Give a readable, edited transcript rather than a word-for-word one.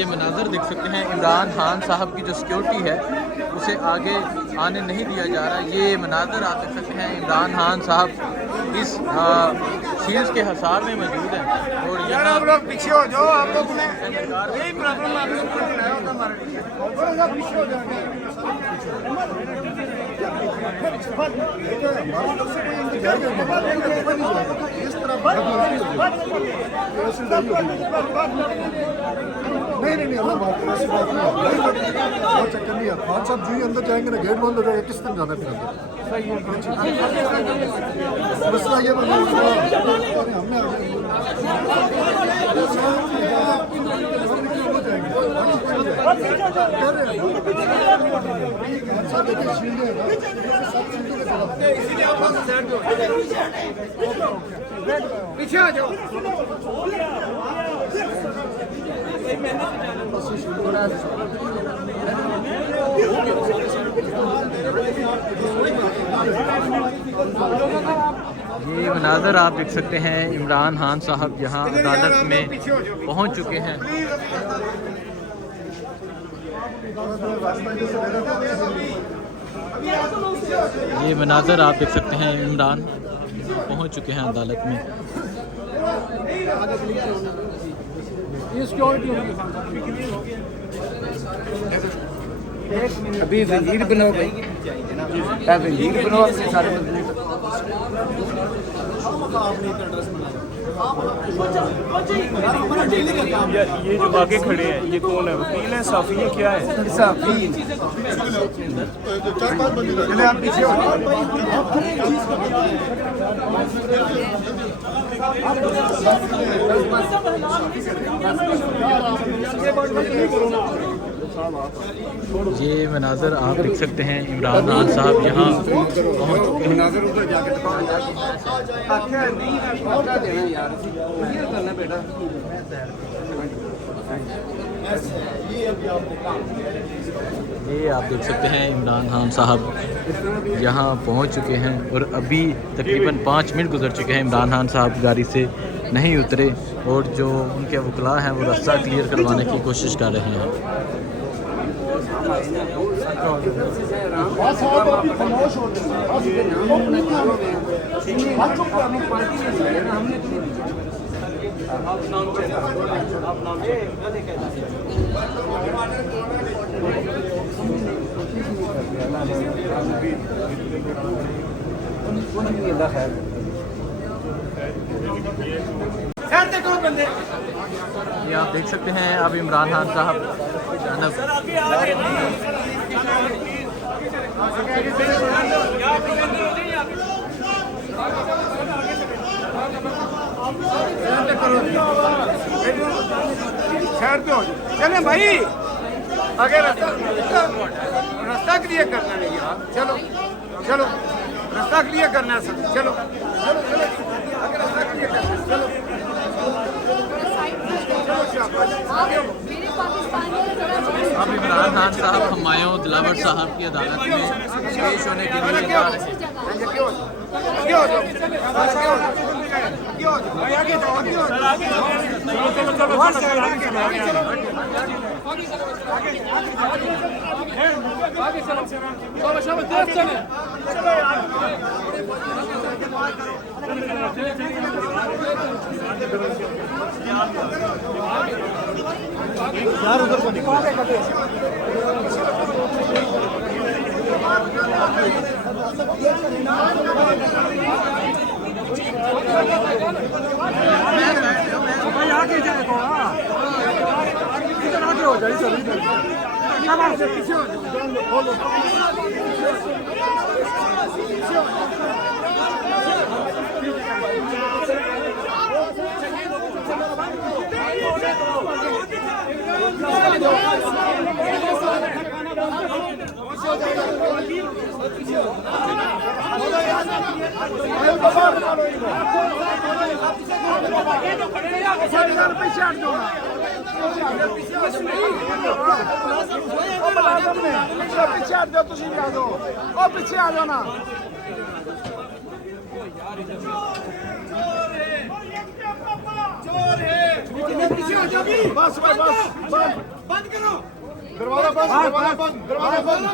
ये मनाजर देख सकते हैं, इमरान खान साहब की जो सिक्योरिटी है उसे आगे आने नहीं दिया जा रहा। ये मनाजर आप देख सकते हैं, इमरान खान साहब इस शील्ड के हिसार में मौजूद हैं और यहाँ आप लोग पीछे हो जाओ। आप लोग यही प्रॉब्लम नहीं अल्लाह बात ऐसी बात नहीं है, बहुत चक्कर नहीं है। खान साहब जो ही अंदर जाएंगे ना गेट बंद हो जाएगा, किस दिन जाना फिर अंदर? मसला ये हमने पीछे आ जाओ। ये मनाजर आप देख सकते हैं, इमरान खान साहब यहाँ अदालत में पहुँच चुके हैं। ये मनाजर आप देख सकते हैं, इमरान पहुँच चुके हैं अदालत में। अभी जंजीर बनाओ भाई, जंजीर बनाओ अपने सारे ये जो आगे खड़े हैं ये कौन है? वकील है, साफी है, क्या है? साफी। चले आप पीछे हो। ये मनाजर आप देख सकते हैं, इमरान खान साहब यहाँ पहुँच चुके हैं। ये आप देख सकते हैं, इमरान खान साहब यहाँ पहुँच चुके हैं और अभी तकरीबन 5 मिनट गुजर चुके हैं। इमरान खान साहब गाड़ी से नहीं उतरे और जो उनके वकला हैं वो रास्ता क्लियर करवाने की कोशिश कर रहे हैं। ये आप देख सकते हैं, अब इमरान खान साहब चले भाई आगे रास्ता क्लियर करना नहीं यार। चलो चलो रास्ता क्लियर करना है सब। चलो चलो चलो आगे रास्ता क्लियर करना है। चलो अब इमरान खान साहब हुमायूं दिलावर साहब की अदालत में पेश होने के लिए जा रहे हैं। यार उधर को निकलो। भाई आगे जाए थोड़ा, इधर आगे हो जाए सर, इधर शाबाश से पीछे हो जाओ। पीछे आ जाओ ना। बस बंद करो दरवाजा बंद